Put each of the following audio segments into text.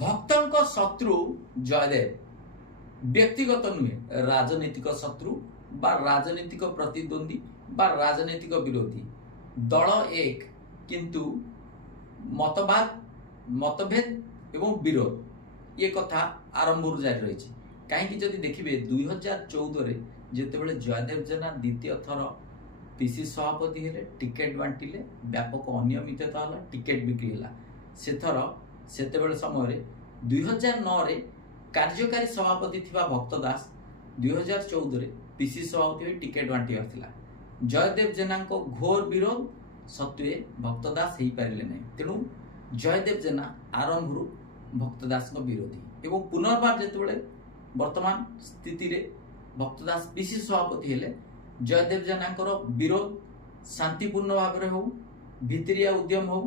भक्तଙ୍କ शत्रु जयदेव व्यक्तिगत नुहे राजनीतिक शत्रु बा राजनीतिक प्रतिद्वंदी बा राजनीतिक विरोधी दल एक किंतु मतभेद एवं विरोध ये कथा आरंभ जारी रही कहीं जदि देखिए 2014 जितेबाला जयदेव जेना द्वितीय थर पीसी सभापति हेले टिकेट बांटिले व्यापक अनियमितता है टिकेट बिक्री है से थर सेतेबेले समय 2009 रे कार्यकारी सभापति थिबा भक्त दास 2014 पीसी सभापति टिकेट बांटी आथिला जयदेव जेना को घोर विरोध सत्वे भक्त दास ही पारिले नै तेणु जयदेव जेना आरंभरू भक्त दास को विरोधी एवं पुनर्बार जेतेबेले वर्तमान स्थिति रे भक्त दास पीसी सभापति हेले जयदेव जेना विरोध शांतिपूर्ण भाव में हो भितरिया उद्यम हो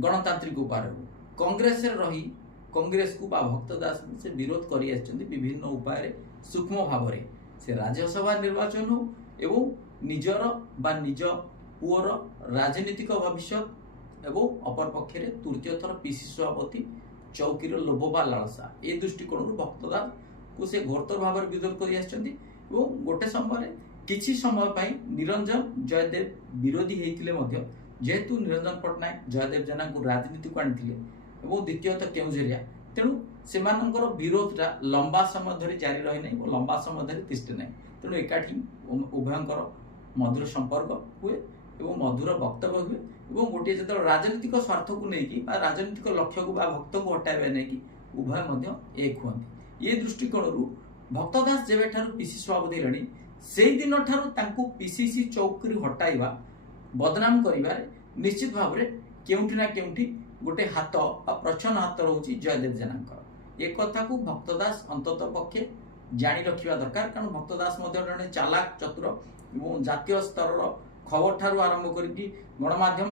गणतांत्रिक उपाय हो कांग्रेस रही कांग्रेस को भक्त दास से विरोध करी विभिन्न उपाय सूक्ष्म भाव में से राज्यसभा निर्वाचन हो एवं निजर बा निज पुअर राजनीतिक भविष्य एवं अपर पक्षे तृतीय थर पीसी सभापति चौकीर लोभ बा लालसा ए दृष्टिकोण भक्त दास को से घोरतर भाव में विरोध कर गोटे समय किछि समय निरंजन जयदेव विरोधी होते जेहेतु निरंजन पट्टनायक जयदेव जेना को राजनीति को आनी द्वितीयतः केउझरिया तेणु से विरोधटा लंबा समय धरी जारी रही ना लंबा समय धरी तिष्ठे ना तेणु एकाठी उभयंकर मधुर संपर्क हुए एवं मधुर वक्तव्य हुए और गोटे जो राजनीतिक स्वार्थ को लेकिन राजनीतिक लक्ष्य को भक्त को हटाइबा नहीं उभय एक हमें ये दृष्टिकोण भक्त दास जेबे पीसी सभापति हेलेनी से दिन ठारू पीसीसी चौकी हटाइबा बदनाम करिबारे निश्चित भाव में केउठी ना केउठी गोटे हाथ प्रच्छन्न हाथ रोची जयदेव जेना एक कथा को भक्त दास अंतत पक्षे जानी रखिबा दरकार कारण भक्त दास जड़े चालाक चतुर और जातीय स्तर खबर ठारू आरंभ करी गणमाध्यम